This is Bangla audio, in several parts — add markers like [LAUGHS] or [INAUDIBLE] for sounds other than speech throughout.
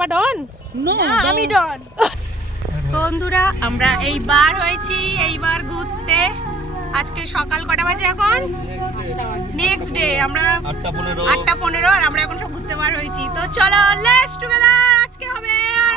পাপা ডন? আমি ডন। বন্ধুরা আমরা এইবার হয়েছি এইবার ঘুরতে। আজকে সকাল কটা বাজে এখন? নেক্সট ডে আমরা আটটা পনেরো। আটটা পনেরো আর আমরা এখন সব ঘুরতে বার হয়েছি। তো চলো লেটস টুগেদার আজকে হবে আর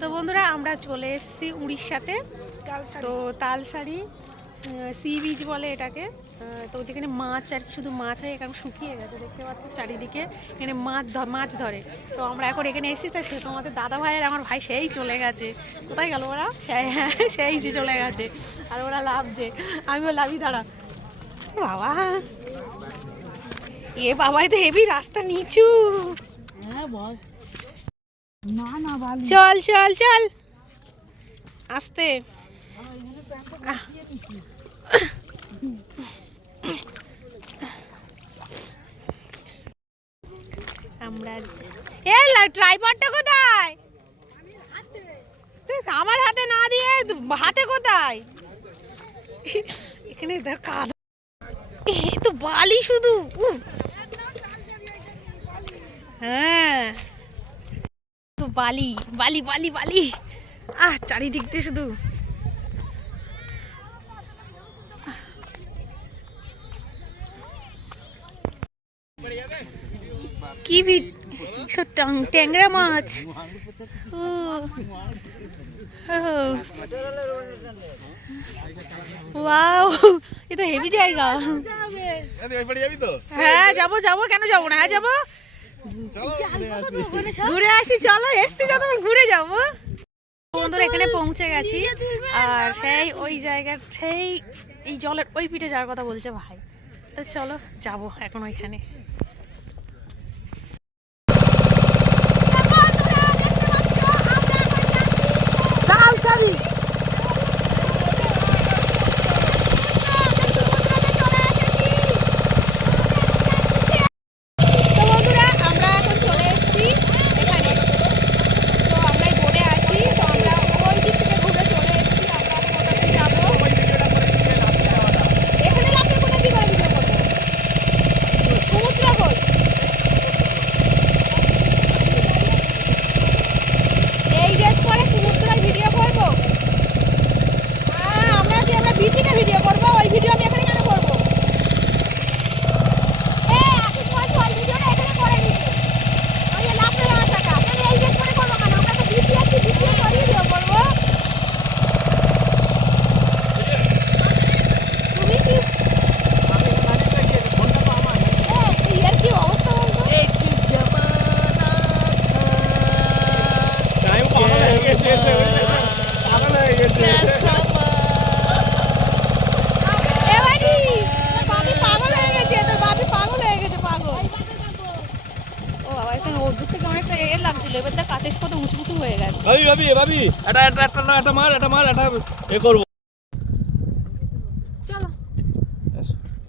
তো বন্ধুরা, আমরা চলে এসেছি উড়িষ্যাতে। তো তালসারি সি বিচ বলে এটাকে। তো যেখানে মাছ আর শুধু মাছ হয় এখানে শুকিয়ে গেছে, দেখতে পাচ্ছ চারিদিকে। এখানে মাছ মাছ ধরে। তো আমরা এখন এখানে এসেছি, তাই তোমাদের দাদা ভাই আর আমার ভাই সেই চলে গেছে। কোথায় গেল ওরা? সেই [LAUGHS] যে চলে গেছে। আর ওরা লাভছে আমিও লাভই দাঁড়া। বাবা। এ বাবাই তো হেভি রাস্তা, নিচু। চল চল চল। আস্তে। কোথায়? আমার হাতে না দিয়ে, হাতে কোথায়? এখানে দেখ বালি শুধু। হ্যাঁ। বালি বালি বালি বালি। আহ চারিদিক দিয়ে শুধু। কি ট্যাংরা মাছ। ও। ওয়াও এ তো হেভি জায়গা। হ্যাঁ যাব যাব। কেন যাব না? হ্যাঁ যাব। ঘুরে আসি চলো এসছি যখন ঘুরে যাব। বন্ধুরা এখানে পৌঁছে গেছি। আর সেই ওই জায়গার সেই এই জলের ওই পিঠে যাওয়ার কথা বলছে ভাই। তো চলো যাব এখন ওইখানে। তালচারি তো বন্ধুরা আমরা এখন চলে এসেছি এখানে তো আমরা এই বোর্ডে আছি তো আমরা ওই দিক থেকে ঘুরে চলে এসেছি আমরা এখন ওটাতে যাব এখানে লাফিয়ে কোথায় কি করে ভিডিও করব সমুদ্র কই এই ড্রেস পরে সমুদ্রায় ভিডিও করব হ্যাঁ, আমরা কি আমরা বিচিতে ভিডিও করব ওই ভিডিও আমি এখানে কেন করব এ আশিস মাস ওই ভিডিওটা এখানে করে নিচ্ছি ওই যে লাফে আসাটা কেন এই ড্রেস পরে করব কেন আমরা তো বিচি আছি বিচি করে ভিডিও করব তুমি কি এ, এই এর কি অবস্থা বলতো টাইম পাগল হয়ে গেছে এসে বুঝলে? পাগল হয়ে গেছে এ বাড়ি তোর বাপি পাগল হয়ে গেছে তোর বাপি পাগল হয়ে গেছে পাগল ও বাবা একটু ওর দূর থেকে অনেকটা এর লাগছিল এবার দেখ কাছে এসে কত উঁচু উঁচু হয়ে গেছে। ভাবি ভাবি ভাবি এটা এটা একটা না একটা মার একটা মার একটা এ করব। চলো।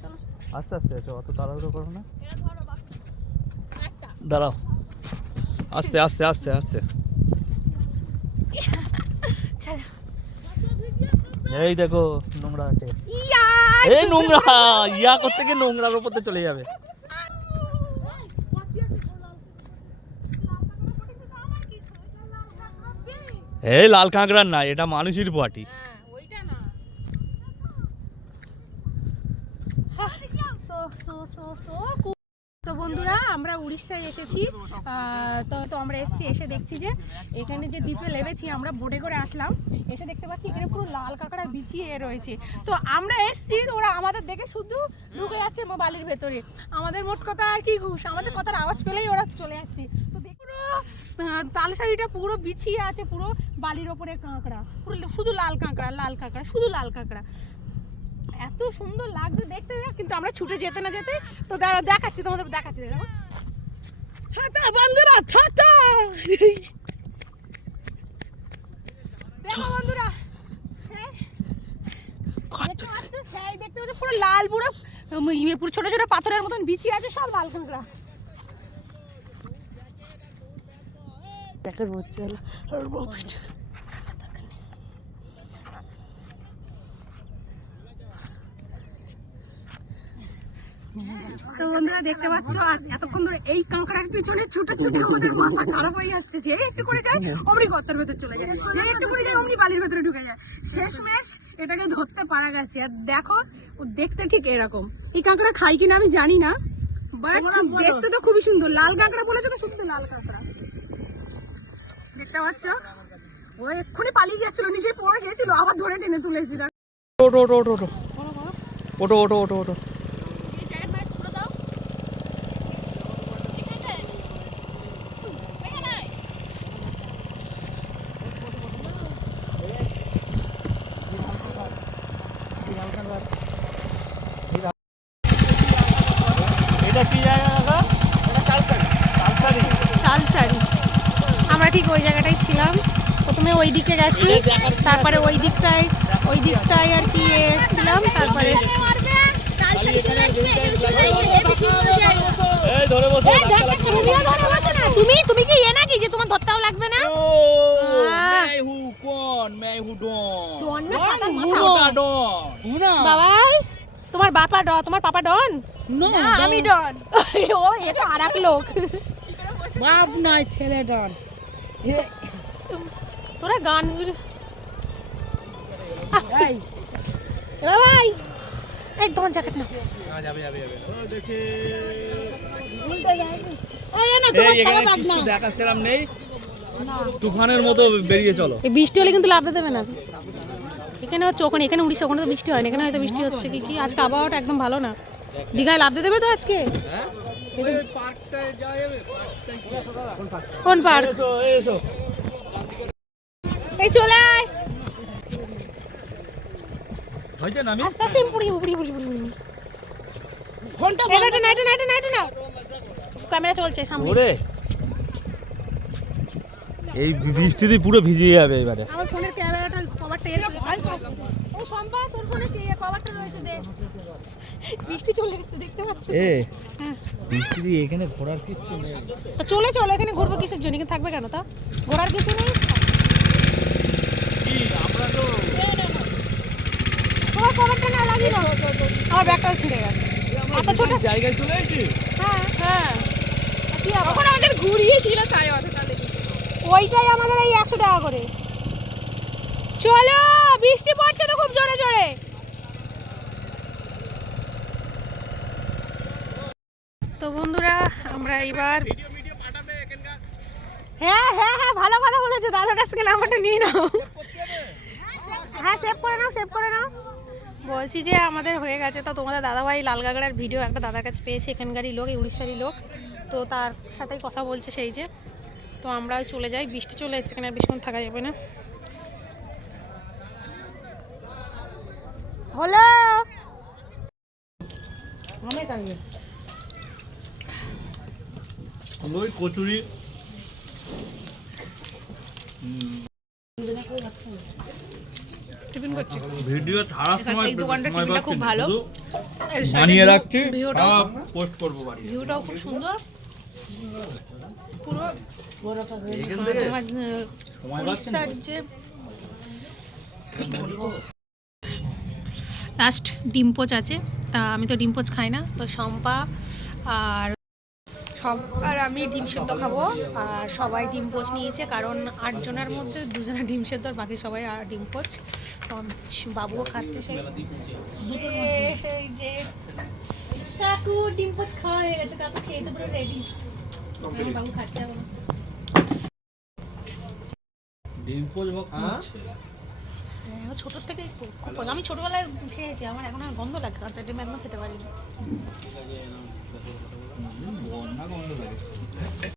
চলো। আস্তে আস্তে এসো অত তাড়াহুড়ো করো না। দাঁড়াও। আস্তে আস্তে আস্তে আস্তে। এই দেখো নোংরা আছে। এই নোংরা ইয়া করতে গিয়ে নোংরার উপরতে চলে যাবে। এই লাল কাঁকড়ার না এটা মানুষের পাটি হ্যাঁ না। তো বন্ধুরা, আমরা উড়িষ্যায় এসেছি। তো তো আমরা এসেছি, এসে দেখছি যে এখানে যে দ্বীপে নেমেছি আমরা বোটে করে আসলাম। এসে দেখতে পাচ্ছি এখানে পুরো লাল কাঁকড়া বিছিয়ে রয়েছে। তো আমরা এসেছি, ওরা আমাদের দেখে শুধু ঢুকে যাচ্ছে বালির ভেতরে। আমাদের মোট কথা আর কি ঘুষ, আমাদের কথার আওয়াজ পেলেই ওরা চলে যাচ্ছে। তো দেখো তাল শাড়িটা পুরো বিছিয়ে আছে, পুরো বালির ওপরে কাঁকড়া। পুরো শুধু লাল কাঁকড়া লাল কাঁকড়া, শুধু লাল কাঁকড়া। এত সুন্দর লাগছে দেখতে কিন্তু আমরা ছুটে যেতে না যেতে তো দাঁড়াও দেখাচ্ছি তোমাদের দেখাচ্ছি দেখো। ছাতা বন্ধুরা ছাতা! দেখো বন্ধুরা হ্যাঁ। দেখতে পাচ্ছ? হ্যাঁ, দেখতে পুরো লাল পুরো পুরো ছোট ছোট পাথরের মতন বিছিয়ে আছে সব লাল দেখার তো বন্ধুরা দেখতে পাচ্ছ আর এতক্ষণ ধরে এই কাঁকড়ার পিছনে ছুটে ছুটে আমাদের মাথা খারাপ হয়ে যাচ্ছে। যে একটু করে যায় অমনি গর্তের ভেতর চলে যায়। যে একটু করে যায় অমনি বালির ভেতরে ঢুকে যায়। শেষমেশ এটাকে ধরতে পারা গেছে। আর দেখো ও দেখতে ঠিক এরকম। এই কাঁকড়া খাই কিনা আমি জানি না বাট দেখতে তো খুবই সুন্দর। লাল কাঁকড়া বলেছ তো সত্যি লাল কাঁকড়া। দেখতে পাচ্ছ? ও এক্ষুনি পালিয়ে যাচ্ছিল নিজে পড়ে গেছিল আবার ধরে টেনে তুলেছি। ওটো ওটো ওটো ওটো ওটো ওটো ওটো ওটো এটা কি জায়গা দাদা এটা তালসারি তালসারি তালসারি আমরা ঠিক ওই জায়গাটায় ছিলাম প্রথমে ওই দিকে গেছি তারপরে ওই দিকটায় ওই দিকটায় আর কি এসেছিলাম তারপরে তুমি তুমি কি ইয়ে নাকি যে তোমার ধরতেও লাগবে না? বাবা তোমার বাপা ড তোমার পাপা ডন? আমি ডন। [LAUGHS] ও এ তো আর এক লোক। বাপ নয় ছেলে ডন। তোরা গান ভাই এই। তোমার জ্যাকেট না যাবে যাবে দেখা। তুফানের মতো বেরিয়ে চলো। এই বৃষ্টি হলে কিন্তু লাভতে দেবে না। এখানে হচ্ছে ওখানে এখানে উড়িষ্যা ওখানে তো বৃষ্টি হয় না। এখানে হয়তো বৃষ্টি হচ্ছে কি কি? আজকে আবহাওয়াটা একদম ভালো না। দীঘায় লাভতে দেবে তো আজকে? কোন পার্ক? এই চলে আয়। আস্তে আস্তে পুরি পুরি পুরি পুরি পুরি ফোনটা এটা না এটা না এটা না এটা না ক্যামেরা চলছে সামনে। ওরে। এই বৃষ্টিতে পুরো ভিজে যাবে এবারে। আমার ফোনের ক্যামেরাটা কভারটা এর ও সম্পা তোর ফোনে কি কভারটা রয়েছে দে। বৃষ্টি চলে এসেছে দেখতে পাচ্ছ? এ হ্যাঁ। বৃষ্টি দিয়ে এখানে ঘোরার কিচ্ছু নেই। তো চলে চলো এখানে ঘুরবো কিসের জন্য? এখানে থাকবে কেন তা? ঘোরার কিছু নেই? তোমার কভারটা না লাগিয়ে দাও আমার ব্যাগটাও ছিঁড়ে গেছে। এত ছোট? জায়গায় চলে এসেছি? হ্যাঁ হ্যাঁ। তখন আমাদের ঘুরিয়েছিল তাই অতটা ওইটাই আমাদের এই একশো টাকা করে। চলো বৃষ্টি পড়ছে তো খুব জোরে জোরে। তো বন্ধুরা আমরা এবার হ্যাঁ হ্যাঁ হ্যাঁ ভালো কথা বলেছ। দাদার কাছ থেকে নাম্বারটা নিয়ে নাও। হ্যাঁ সেভ করে নাও সেভ করে নাও। বলছি যে আমাদের হয়ে গেছে তো তোমাদের দাদাভাই লালগাগড়ার ভিডিও একটা দাদার কাছে পেয়েছে এখানকারই লোক এই উড়িষ্যারই লোক। তো তার সাথেই কথা বলছে সেই যে তো আমরা চলে যাই বৃষ্টি চলে এসেছে এখানে আর বেশিক্ষণ থাকা যাবে না। হলো। কচুরি টিফিন করছি। ভিডিও ছাড়ার সময় এই দোকানটা টিফিনটা খুব ভালো। রাখছি পোস্ট করব বাড়ি। খুব সুন্দর। পুরো মানে যে লাস্ট ডিম্পোচ আছে। তা আমি তো ডিম্পোচ খাই না। তো শম্পা আর সব আর আমি ডিম সেদ্ধ খাব আর সবাই ডিম পোচ নিয়েছে কারণ আটজনের মধ্যে দুজনে ডিম সেদ্ধ আর বাকি সবাই আর ডিম পোচ। বাবুও খাচ্ছে সেই এই যে কাকু ডিম পোচ খাওয়া হয়ে গেছে কাকু খেয়ে তো পুরো রেডি কাকু খাচ্ছে এখন। ডিম্পল ছোটোর থেকে খুব আমি ছোটবেলায় খেয়েছি আমার এখন আর গন্ধ লাগে কাঁচা ডিম একদম খেতে পারিনি।